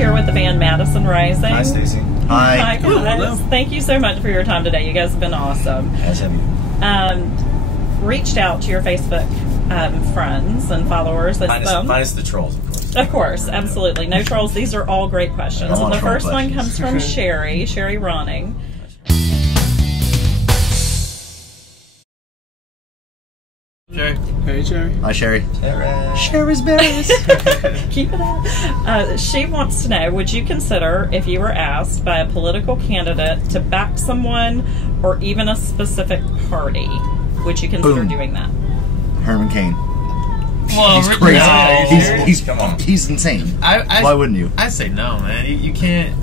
here with the band Madison Rising. Hi, Stacy. Hi. Hi, guys. Thank you so much for your time today. You guys have been awesome. As have you. Reached out to your Facebook friends and followers. Minus the trolls, of course. Of course, absolutely. No trolls. These are all great questions. And the first one comes from Sherry Ronning. Sherry. Hey, Sherry. Hi, Sherry. Sherry's berries. Keep it up. She wants to know, would you consider, if you were asked by a political candidate to back someone or even a specific party, would you consider doing that? Herman Cain. Well, he's crazy. No. He's insane. Why wouldn't you? I say no, man. You can't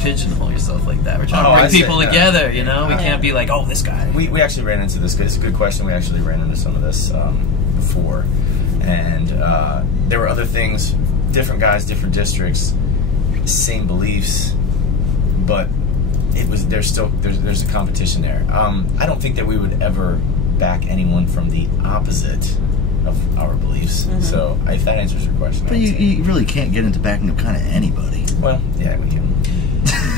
pigeonhole yourself like that. We're trying to bring people together, you know? We can't be like, oh, this guy. We actually ran into this. It's a good question. We actually ran into some of this before. And there were other things, different guys, different districts, same beliefs, but there's a competition there. I don't think that we would ever back anyone from the opposite of our beliefs. So if that answers your question. But you really can't get into backing up kind of anybody. Well, yeah, we can.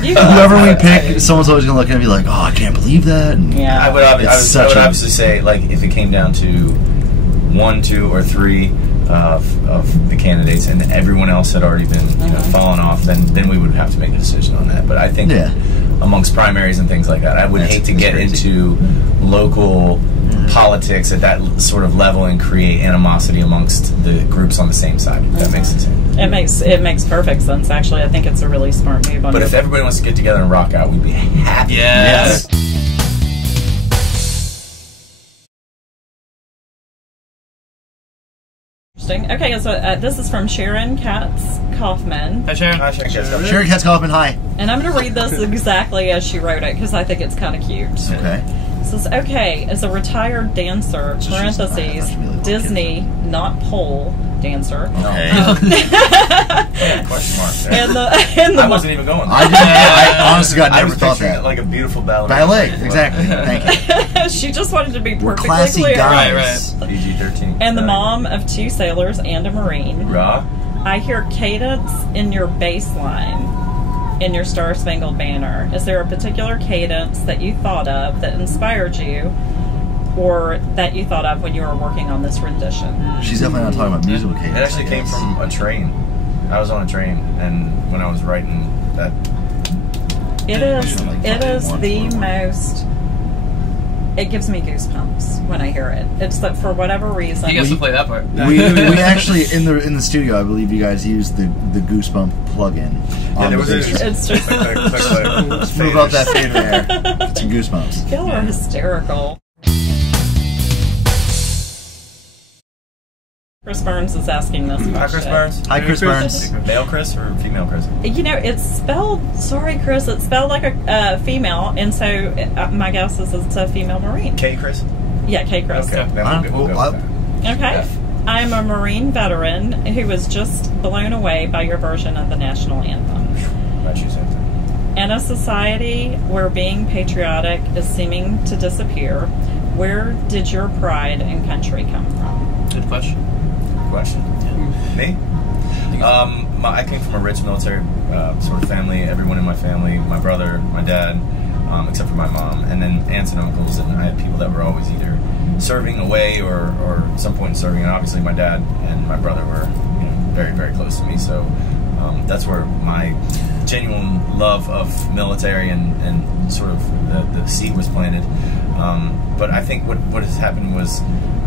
Whoever we pick, someone's always going to look at it and be like, oh, I can't believe that. And I would obviously say, like, if it came down to 1, 2, or 3 of the candidates and everyone else had already been fallen off, then we would have to make a decision on that. But I think amongst primaries and things like that, I would hate to get into local politics at that sort of level and create animosity amongst the groups on the same side. If that makes sense. It makes perfect sense. Actually, I think it's a really smart move. But if everybody wants to get together and rock out, we'd be happy. Yes. Interesting. Okay, so this is from Sharon Katz-Kaufman. Hi, Sharon. Hi, Sharon. Sharon Katz-Kaufman, hi. And I'm going to read this exactly as she wrote it because I think it's kind of cute. Okay. It says, okay, as a retired dancer, parentheses, Disney, not pole dancer. Okay. Question mark there. And I wasn't even going. I honestly never thought that. Like a beautiful ballet. Ballet, exactly. Thank you. She just wanted to be We're perfectly classy clear. guys. Right. PG-13. And the mom of 2 sailors and a Marine. Raw. I hear cadence in your bass line in your Star Spangled Banner. Is there a particular cadence that you thought of that inspired you or that you thought of when you were working on this rendition? She's definitely not talking about musical cadence. It actually came from a train. I was on a train, and when I was writing that... It is the most... It gives me goosebumps when I hear it. It's that for whatever reason... You guys to play that part. We actually, in the studio, I believe you guys used the Goosebump plug-in. Yeah, there was it's just... Move up that fader there. Get some goosebumps. Y'all are hysterical. Chris Burns is asking this question. Hi, Chris Burns. Hi, Chris Burns. Male Chris or female Chris? You know, it's spelled... Sorry, Chris. It's spelled like a female, and so my guess is it's a female Marine. K Chris? Yeah, K Chris. Okay, we'll go with that. Okay. I'm a Marine veteran who was just blown away by your version of the national anthem. About you, something. In a society where being patriotic is seeming to disappear, where did your pride and country come from? Good question. Yeah. Me? I came from a rich military sort of family. Everyone in my family, my brother, my dad, except for my mom, and then aunts and uncles, and I had people that were always either serving away or at some point serving. And obviously, my dad and my brother were very, very close to me. So that's where my genuine love of military and sort of the seed was planted. But I think what has happened was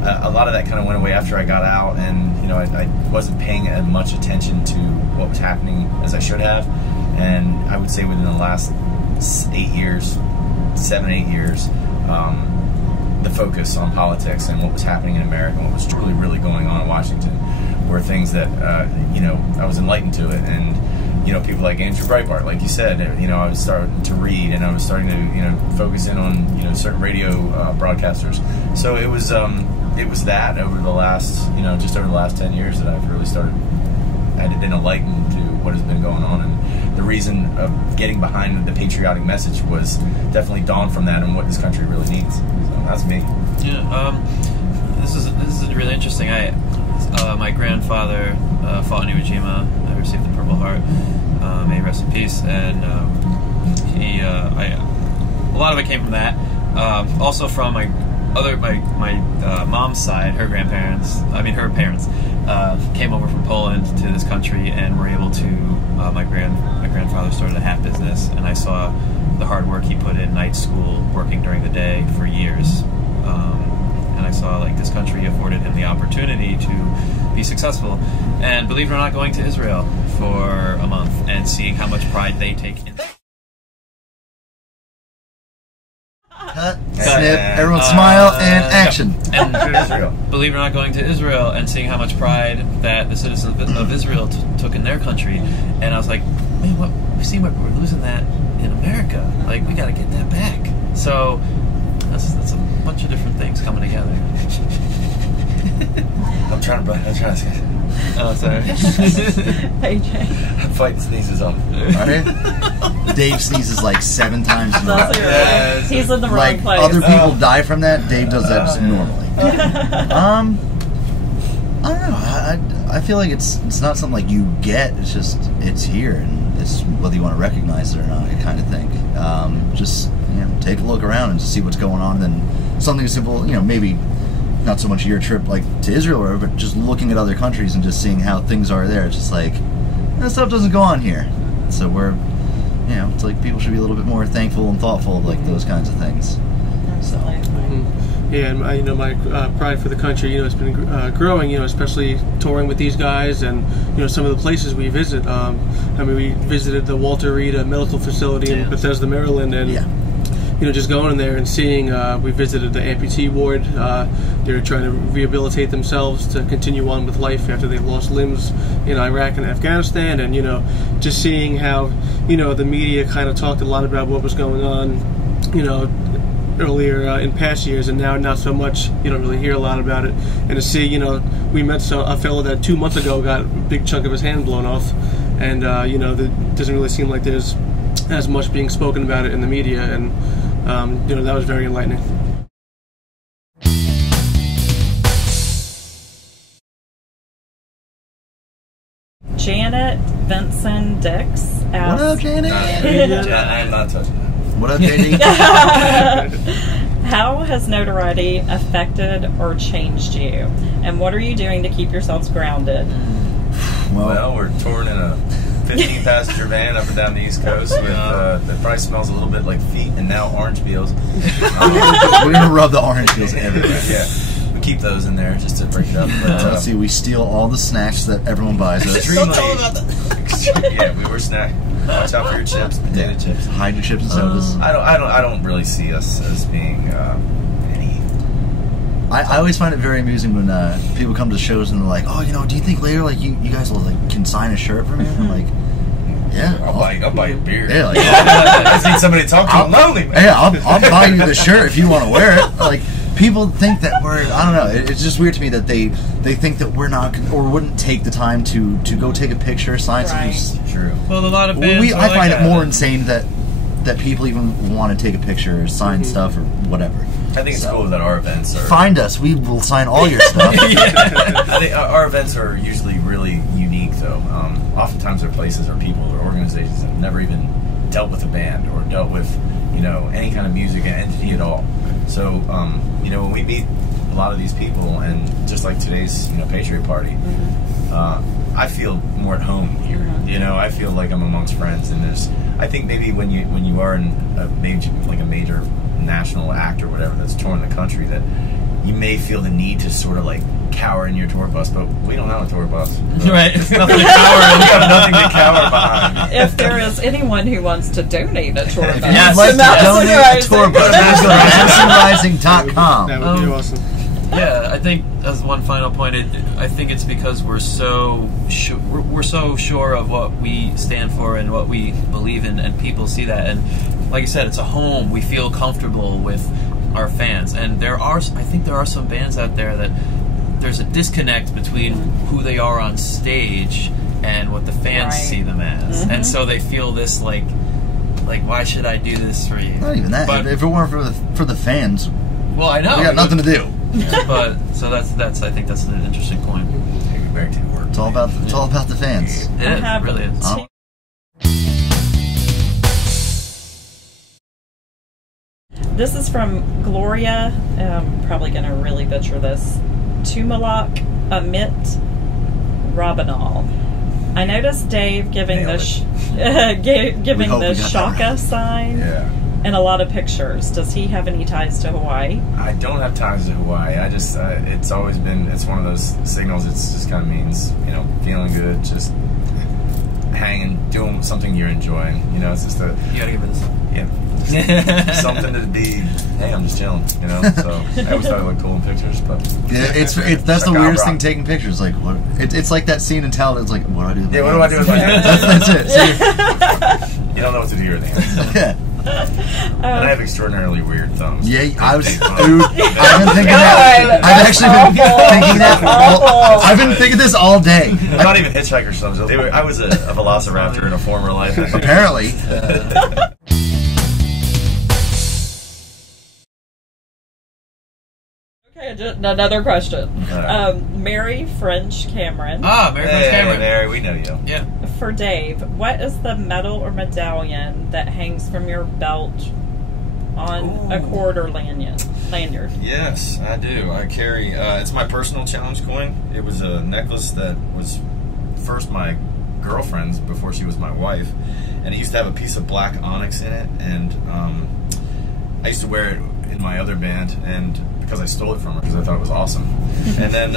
a lot of that kind of went away after I got out, and I wasn't paying as much attention to what was happening as I should have. And I would say within the last 7, 8 years, the focus on politics and what was happening in America and what was truly really going on in Washington were things that I was enlightened to it. And people like Andrew Breitbart, like you said, I was starting to read, and I was starting to focus in on certain radio broadcasters. So it was that over the last just over the last 10 years that I've really I've been enlightened to what has been going on, and the reason of getting behind the patriotic message was definitely dawned from that and what this country really needs. So that's me. Yeah, this is really interesting. My grandfather fought in Iwo Jima. I received the Purple Heart. may he rest in peace. And a lot of it came from that. Also from my mom's side, her parents came over from Poland to this country and were able to. My grandfather started a hat business, and I saw the hard work he put in night school, working during the day for years. And I saw like this country afforded him the opportunity to be successful. And believe it or not, going to Israel for a month and seeing how much pride they take in. Cut, snip, everyone smile, and action. And believe it or not, going to Israel and seeing how much pride that the citizens of Israel took in their country. And I was like, man, we see we're losing that in America. Like, we got to get that back. So that's a bunch of different things coming together. I'm trying to. Oh, sorry. AJ. I'm fighting sneezes off. Dave sneezes like 7 times in a row. Yes. He's in the wrong like place. Other people die from that. Dave does that just normally. I don't know. I feel like it's not something like you get. It's just it's here, and it's whether you want to recognize it or not. I kind of think just take a look around and just see what's going on. Then something as simple, maybe. Not so much your trip like to Israel or whatever, but just looking at other countries and just seeing how things are there. It's just like that stuff doesn't go on here. So we're, it's like people should be a little bit more thankful and thoughtful of like those kinds of things. Absolutely. Yeah, and my pride for the country, has been growing. Especially touring with these guys, and some of the places we visit. We visited the Walter Reed Medical Facility in Bethesda, Maryland, and. Just going in there and seeing, we visited the amputee ward. They're trying to rehabilitate themselves to continue on with life after they've lost limbs in Iraq and Afghanistan. And, just seeing how, the media kind of talked a lot about what was going on, earlier in past years, and now not so much. You don't really hear a lot about it. And to see, we met a fellow that 2 months ago got a big chunk of his hand blown off. And, it doesn't really seem like there's as much being spoken about it in the media. And, that was very enlightening. Janet Benson Dix asks, what up, Janet? I'm not touching that. What up, JD? how has notoriety affected or changed you? And what are you doing to keep yourselves grounded? Well, we're touring in a 15-passenger van up and down the East Coast with that probably smells a little bit like feet and now orange peels. We're gonna rub the orange peels everywhere. Yeah, we keep those in there just to break it up. But, let's see, we steal all the snacks that everyone buys us. Don't tell them about that. Yeah, we were snacking. Watch out for your chips, potato chips. Hide your chips and sodas. I don't really see us as being any. I always find it very amusing when people come to shows and they're like, "Oh, do you think later like you guys will can sign a shirt for me?" And I'm like, "Yeah, I'll buy you a beer." Yeah, like, I just need somebody to talk to. I'm lonely, man. Yeah, I'll buy you the shirt if you want to wear it. Like, people think that we're, I don't know, it's just weird to me that they think that we're not, or wouldn't take the time to go take a picture, sign something. True. Well, a lot of bands I find it more insane that people even want to take a picture or sign stuff or whatever. I think it's cool that our events are... Find us. We will sign all your stuff. I think our events are usually really unique, though. Oftentimes they're places or people or organizations that have never even dealt with a band or dealt with, any kind of music entity at all. So, when we meet a lot of these people, and just like today's, Patriot Party, I feel more at home here. I feel like I'm amongst friends, and I think maybe when you are in a major national act or whatever that's touring the country, that you may feel the need to sort of like cower in your tour bus, but we don't have a tour bus. So right. It's nothing to cower. We have nothing to cower behind. If there is anyone who wants to donate a tour bus, yes, like to donate a tour bus, please go to MadisonRising.com. That would be awesome. Yeah, I think as one final point, I think it's because we're so sure of what we stand for and what we believe in, and people see that. And like I said, it's a home. We feel comfortable with our fans, and I think there are some bands out there that there's a disconnect between who they are on stage and what the fans see them as, and so they feel this like why should I do this for you? Not even that. But if it weren't for the fans, well, I know we got nothing to do. But so that's I think that's an interesting point. It's all about the fans. It really is. This is from Gloria. I'm probably going to really butcher this. Tumalak Amit Rabinal. I noticed Dave giving the Shaka sign in a lot of pictures. Does he have any ties to Hawaii? I don't have ties to Hawaii. I just it's always been, it's one of those signals. It's just kind of means, you know, feeling good, just hanging, doing something you're enjoying. You know, it's just a, you gotta give it a something to be. Hey, I'm just chilling. You know, so I always thought it looked cool in pictures, but that's the weirdest thing. Taking pictures, like what? It's like that scene in Talent. It's like, what do I do? Yeah, what do I do with my hands? That's it. So you don't know what to do with your hands. Yeah. And I have extraordinarily weird thumbs. Yeah, I've been thinking that. I've actually been thinking that. I've been thinking this all day. Not even hitchhiker thumbs. I was a velociraptor in a former life. Apparently. Okay, another question. Mary French Cameron. Mary French Cameron. Mary, we know you. Yeah. For Dave, what is the medal or medallion that hangs from your belt on a cord or lanyard? Yes, I do. I carry, it's my personal challenge coin. It was a necklace that was first my girlfriend's before she was my wife. And it used to have a piece of black onyx in it. And I used to wear it in my other band, and because I stole it from her because I thought it was awesome. And then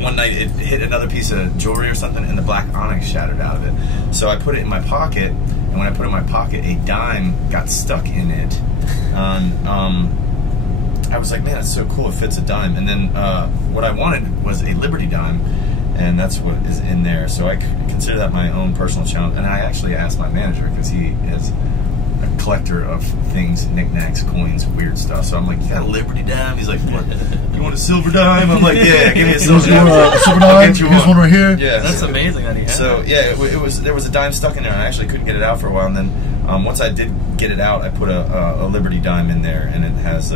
one night it hit another piece of jewelry or something, and the black onyx shattered out of it. So I put it in my pocket, and when I put it in my pocket, a dime got stuck in it. I was like, man, that's so cool, it fits a dime. And then what I wanted was a Liberty dime, and that's what is in there. So I consider that my own personal challenge. And I actually asked my manager, because he is a collector of things, knickknacks, coins, weird stuff. So I'm like, you got a Liberty dime? He's like, what? You want a silver dime? I'm like, yeah, give me a silver dime. Silver dime? Here's one right here. Yeah, that's amazing that he had. So yeah, there was a dime stuck in there. I actually couldn't get it out for a while, and then once I did get it out, I put a Liberty dime in there, and it has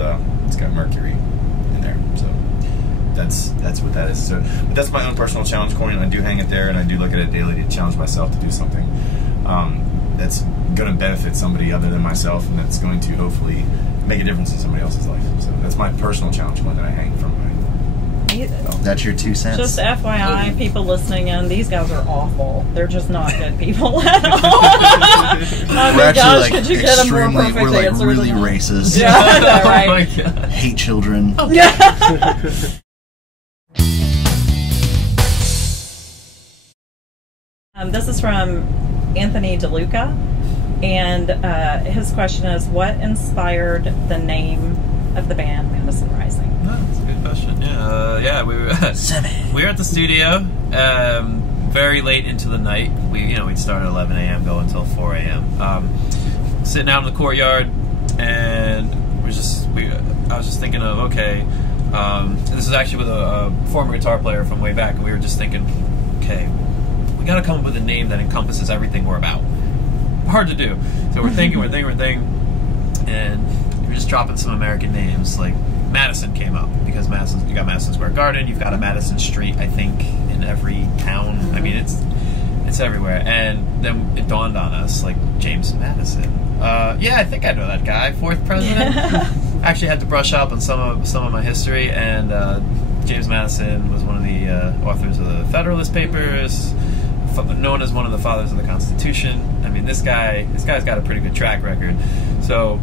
it's got mercury in there. So that's what that is. So, but that's my own personal challenge coin, and I do hang it there, and I do look at it daily to challenge myself to do something that's going to benefit somebody other than myself, and that's going to hopefully make a difference in somebody else's life. So that's my personal challenge coin that I hang from my belt. That's your 2 cents. Just FYI, people listening in, these guys are awful. They're just not good people at all. I mean, we're actually gosh, like could you get a more perfect we're like answer really than that? racist. Yeah, I know, right? Oh my God. Hate children. Yeah. This is from Anthony DeLuca, and his question is, what inspired the name of the band Madison Rising? Oh, that's a good question. Yeah, we were at the studio very late into the night. We'd start at 11 a.m., go until 4 a.m. Sitting out in the courtyard, and I was just thinking of, okay, this is actually with a former guitar player from way back, and we were just thinking, okay, we got to come up with a name that encompasses everything we're about. Hard to do. So we're thinking, and we're just dropping some American names. Like Madison came up because you got Madison Square Garden, you've got a Madison Street, I think, in every town. I mean, it's everywhere. And then it dawned on us, like, James Madison. Yeah, I think I know that guy. 4th president. Actually had to brush up on some of my history, and James Madison was one of the authors of the Federalist Papers, known as one of the fathers of the Constitution. I mean, this guy's got a pretty good track record. So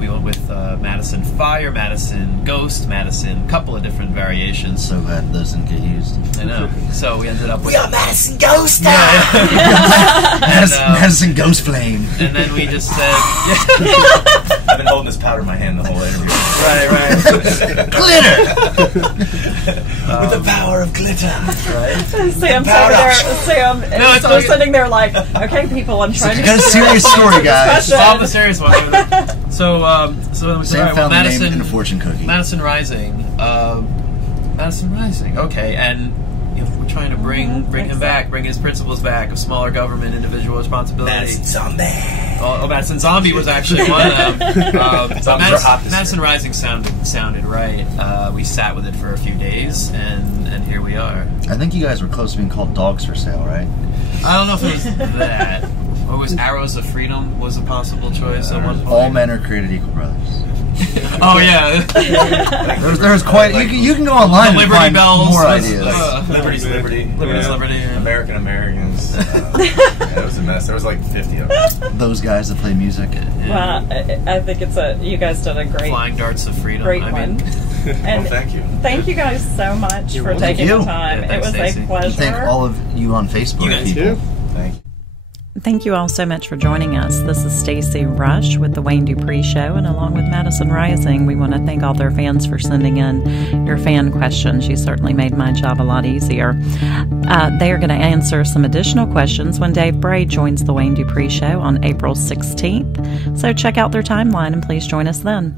we went with Madison Fire, Madison Ghost, Madison, a couple of different variations. So glad those didn't get used. I know. So we ended up with... We are Madison Ghost now! Yeah. Madison Ghost Flame. And then we just said... I've been holding this powder in my hand the whole interview. Right. Glitter! With the power of glitter. Right? Sam is still sitting there like, okay, people, I'm trying to... I got a serious story, guys. All the serious one. So then we said, Sam found Madison, the name in a fortune cookie. Madison Rising. Madison Rising. Okay, and we're trying to bring him back, bring his principles back of smaller government, individual responsibility. Madison Zombie. Oh, Madison Zombie was actually one of them. Madison Rising sounded right. We sat with it for a few days, and here we are. I think you guys were close to being called Dogs for Sale, right? I don't know if it was that. Or was Arrows of Freedom was a possible choice at one point? All men are created equal, brothers. Oh yeah. There's quite. You can go online and Liberty find Bells more was, ideas. Liberty's Liberty. Liberty's Liberty. Yeah. American Americans. It was a mess. There was like 50 of them. Those guys that play music. Well, I think you guys did a great, Flying Darts of Freedom. great I one. mean, And Well, thank you. Thank you guys so much for taking the time. Yeah, it was thanks, a Stacy. pleasure. Thank all of you on Facebook. You guys people. too. Thank you. Thank you all so much for joining us. This is Stacy Rush with the Wayne Dupree Show, and along with Madison Rising, we want to thank all their fans for sending in your fan questions. You certainly made my job a lot easier. They are going to answer some additional questions when Dave Bray joins the Wayne Dupree Show on April 16th. So check out their timeline and please join us then.